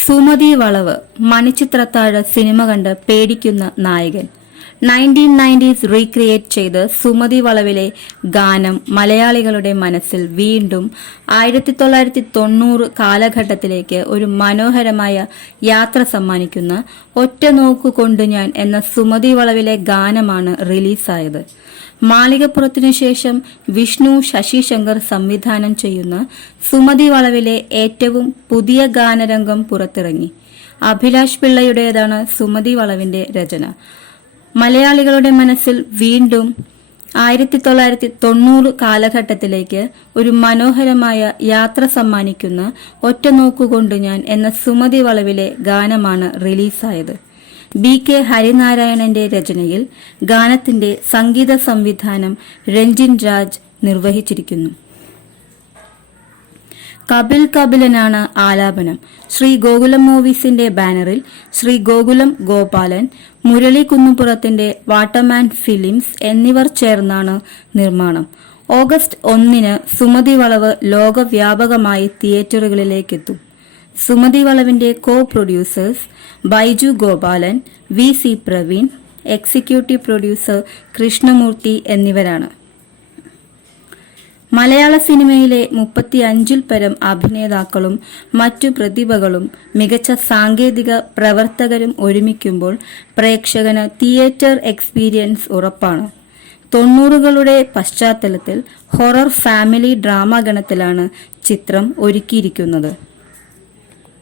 സുമതി വളവ് മണിച്ചിത്രത്താഴ് സിനിമ കണ്ട് പേടിക്കുന്ന നായകൻ 1990s റീക്രിയേറ്റ് ചെയ്ത് സുമതി വളവിലെ ഗാനം മലയാളികളുടെ മനസ്സിൽ വീണ്ടും 1990 കാലഘട്ടത്തിലേക്ക് ഒരു മനോഹരമായ യാത്ര സമ്മാനിക്കുന്ന ഒറ്റ നോക്കുകൊണ്ട് ഞാൻ എന്ന സുമതി വളവിലെ ഗാനമാണ് റിലീസായത്. മാളികപ്പുറത്തിനു ശേഷം വിഷ്ണു ശശിശങ്കർ സംവിധാനം ചെയ്യുന്ന സുമതി വളവിലെ ഏറ്റവും പുതിയ ഗാനരംഗം പുറത്തിറങ്ങി. അഭിലാഷ് പിള്ളയുടേതാണ് സുമതി വളവിന്റെ രചന. മലയാളികളുടെ മനസ്സിൽ വീണ്ടും 1990 കാലഘട്ടത്തിലേക്ക് ഒരു മനോഹരമായ യാത്ര സമ്മാനിക്കുന്ന ഒറ്റ നോക്കുകൊണ്ട് ഞാൻ എന്ന സുമതി വളവിലെ ഗാനമാണ് റിലീസായത്. BK ഹരിനാരായണന്റെ രചനയിൽ ഗാനത്തിന്റെ സംഗീത സംവിധാനം രഞ്ജിൻ രാജ് നിർവഹിച്ചിരിക്കുന്നു. കപിൽ കപിലനാണ് ആലാപനം. ശ്രീ ഗോകുലം മൂവീസിന്റെ ബാനറിൽ ശ്രീ ഗോകുലം ഗോപാലൻ, മുരളി കുന്നുപുറത്തിന്റെ വാട്ടർമാൻ ഫിലിംസ് എന്നിവർ ചേർന്നാണ് നിർമ്മാണം. ഓഗസ്റ്റ് 1 സുമതി വളവ് ലോകവ്യാപകമായി തിയേറ്ററുകളിലേക്കെത്തും. സുമതി വളവിന്റെ co producers Baiju Gopalan, VC Praveen, executive producer Krishnamoorthy എന്നിവരാണ്. മലയാള സിനിമയിലെ 35-ൽ പരം അഭിനേതാക്കളും മറ്റു പ്രതിഭകളും മികച്ച സാങ്കേതിക പ്രവർത്തകരും ഒരുമിക്കുമ്പോൾ പ്രേക്ഷകന് തിയേറ്റർ എക്സ്പീരിയൻസ് ഉറപ്പാണ്. 90കളുടെ പശ്ചാത്തലത്തിൽ ഹൊറർ ഫാമിലി ഡ്രാമ ഗണത്തിലാണ് ചിത്രം ഒരുക്കിയിരിക്കുന്നത്.